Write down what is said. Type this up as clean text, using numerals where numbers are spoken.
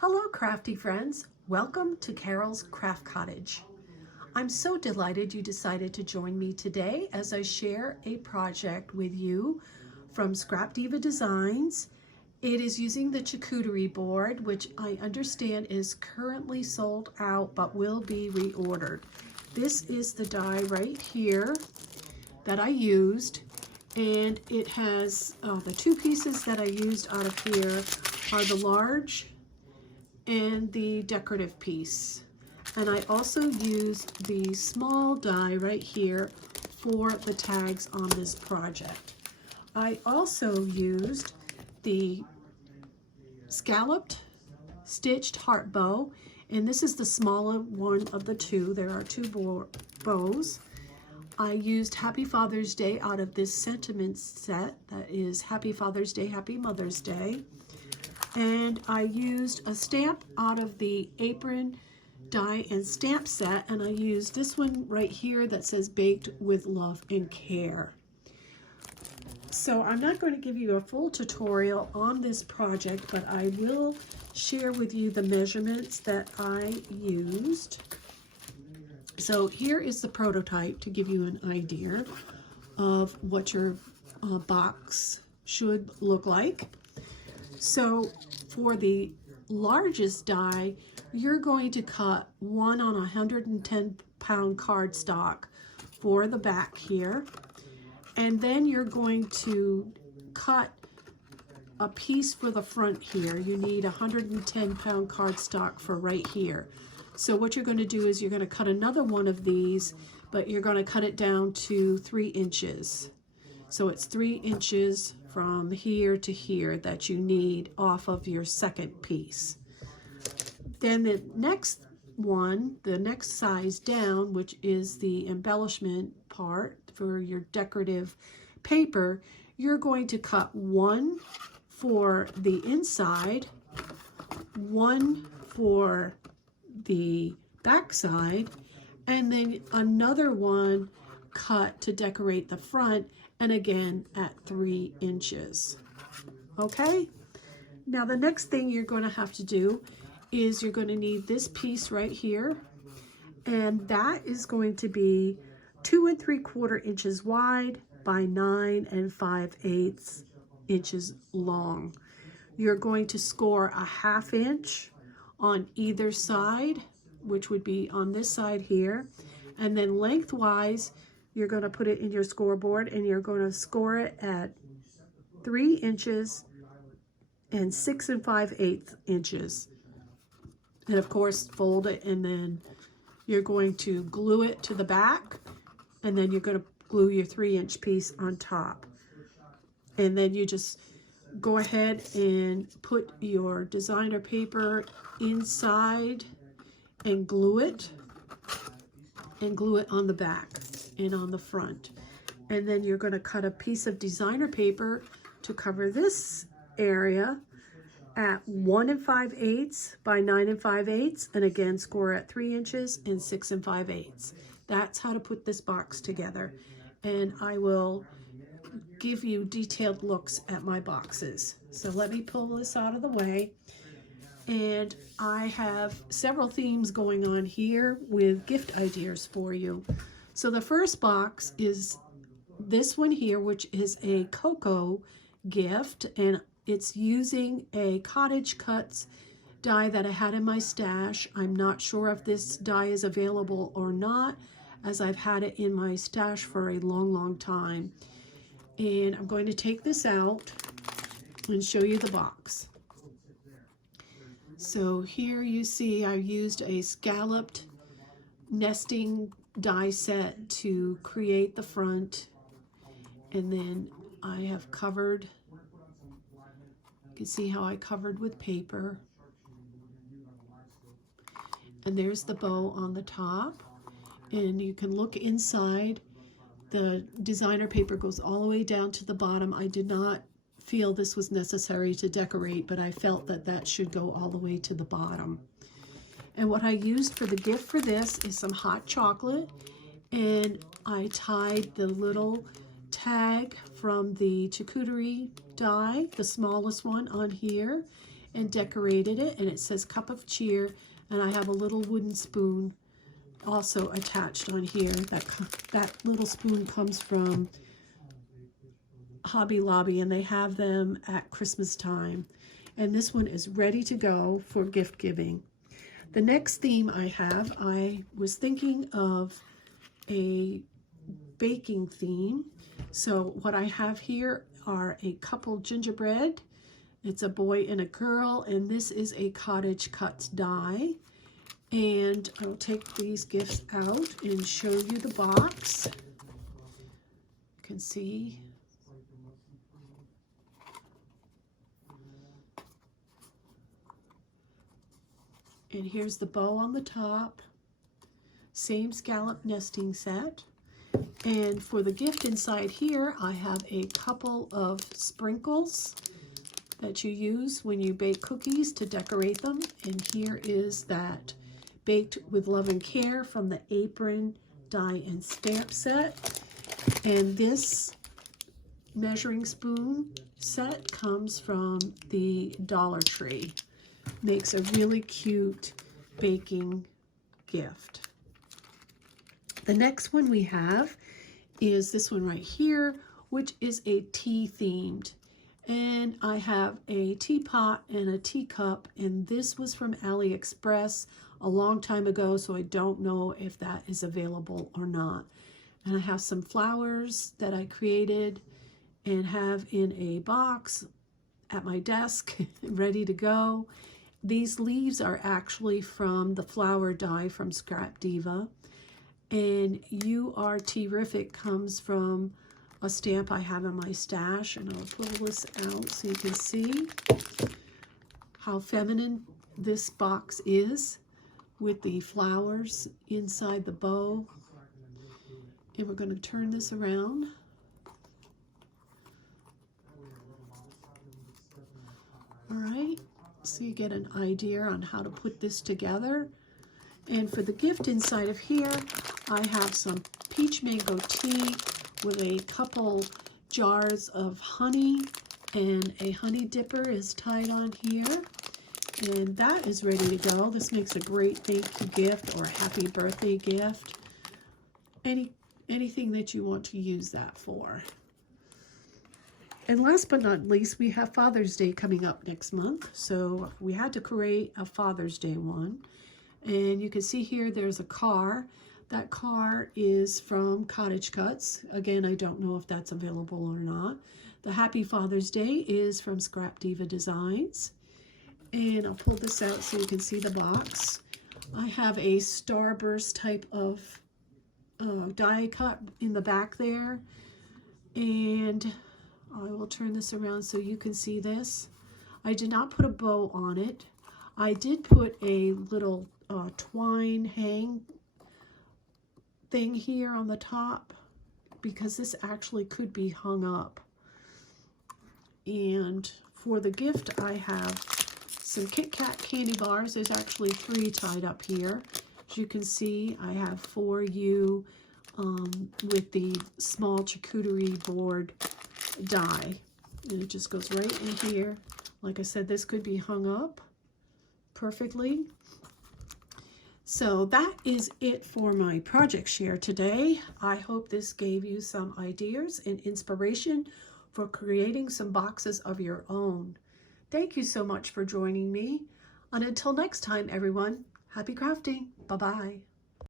Hello crafty friends, welcome to Carol's Craft Cottage. I'm so delighted you decided to join me today as I share a project with you from Scrapdiva Designs. It is using the Charcuterie Board, which I understand is currently sold out but will be reordered. This is the die right here that I used, and it has the two pieces that I used out of here are the large and the decorative piece. And I also used the small die right here for the tags on this project. I also used the scalloped stitched heart bow, and this is the smaller one of the two. There are two bows. I used Happy Father's Day out of this sentiment set that is Happy Father's Day, Happy Mother's Day. And I used a stamp out of the apron die and stamp set, and I used this one right here that says baked with love and care. So I'm not going to give you a full tutorial on this project, but I will share with you the measurements that I used. So here is the prototype to give you an idea of what your box should look like. So for the largest die, you're going to cut one on 110-pound cardstock for the back here. And then you're going to cut a piece for the front here. You need 110-pound cardstock for right here. So what you're going to do is you're going to cut another one of these, but you're going to cut it down to 3 inches. So it's 3 inches from here to here that you need off of your second piece. Then the next one, the next size down, which is the embellishment part for your decorative paper, you're going to cut one for the inside, one for the back side, and then another one cut to decorate the front, and again at 3 inches. Okay, now the next thing you're going to have to do is you're going to need this piece right here, and that is going to be 2 3/4 inches wide by 9 5/8 inches long. You're going to score a 1/2 inch on either side, which would be on this side here, and then lengthwise you're going to put it in your scoreboard and you're going to score it at 3 inches and 6 5/8 inches. And of course fold it, and then you're going to glue it to the back, and then you're going to glue your 3-inch piece on top. And then you just go ahead and put your designer paper inside and glue it on the back and on the front. And then you're going to cut a piece of designer paper to cover this area at 1 5/8 by 9 5/8, and again score at 3 inches and 6 5/8. That's how to put this box together, and I will give you detailed looks at my boxes. So let me pull this out of the way. And I have several themes going on here with gift ideas for you. So the first box is this one here, which is a cocoa gift, and it's using a Cottage Cuts die that I had in my stash. I'm not sure if this die is available or not, as I've had it in my stash for a long time. And I'm going to take this out and show you the box. So here you see I used a scalloped nesting die set to create the front, and then I have covered, you can see how I covered with paper, and there's the bow on the top, and you can look inside. The designer paper goes all the way down to the bottom. I did not feel this was necessary to decorate, but I felt that that should go all the way to the bottom. And what I used for the gift for this is some hot chocolate, and I tied the little tag from the Charcuterie die, the smallest one, on here, and decorated it, and it says cup of cheer, and I have a little wooden spoon also attached on here. That little spoon comes from Hobby Lobby, and they have them at Christmas time. And this one is ready to go for gift giving. The next theme I was thinking of a baking theme. So what I have here are a couple gingerbread. It's a boy and a girl, and this is a cottage cut die. And I'll take these gifts out and show you the box. You can see. And here's the bow on the top. Same scallop nesting set. And for the gift inside here, I have a couple of sprinkles that you use when you bake cookies to decorate them. And here is that Baked with Love and Care from the Apron Die and Stamp set. And this measuring spoon set comes from the Dollar Tree. Makes a really cute baking gift. The next one we have is this one right here, which is a tea themed. And I have a teapot and a teacup, and this was from AliExpress a long time ago, so I don't know if that is available or not. And I have some flowers that I created and have in a box at my desk ready to go. These leaves are actually from the flower die from Scrapdiva. And You Are Terrific comes from a stamp I have in my stash. And I'll pull this out so you can see how feminine this box is with the flowers inside the bow. And we're going to turn this around. All right. So you get an idea on how to put this together. And for the gift inside of here, I have some peach mango tea with a couple jars of honey, and a honey dipper is tied on here. And that is ready to go. This makes a great thank you gift or a happy birthday gift. Anything that you want to use that for. And last but not least, we have Father's Day coming up next month. So we had to create a Father's Day one. And you can see here there's a car. That car is from Cottage Cuts. Again, I don't know if that's available or not. The Happy Father's Day is from Scrapdiva Designs. And I'll pull this out so you can see the box. I have a starburst type of die cut in the back there. And I will turn this around so you can see this. I did not put a bow on it. I did put a little twine hang thing here on the top because this actually could be hung up. And for the gift, I have some Kit Kat candy bars. There's actually 3 tied up here. As you can see, I have for you with the small charcuterie board die, and it just goes right in here. Like I said, this could be hung up perfectly. So that is it for my project share today. I hope this gave you some ideas and inspiration for creating some boxes of your own. Thank you so much for joining me. And until next time, everyone, happy crafting. Bye-bye.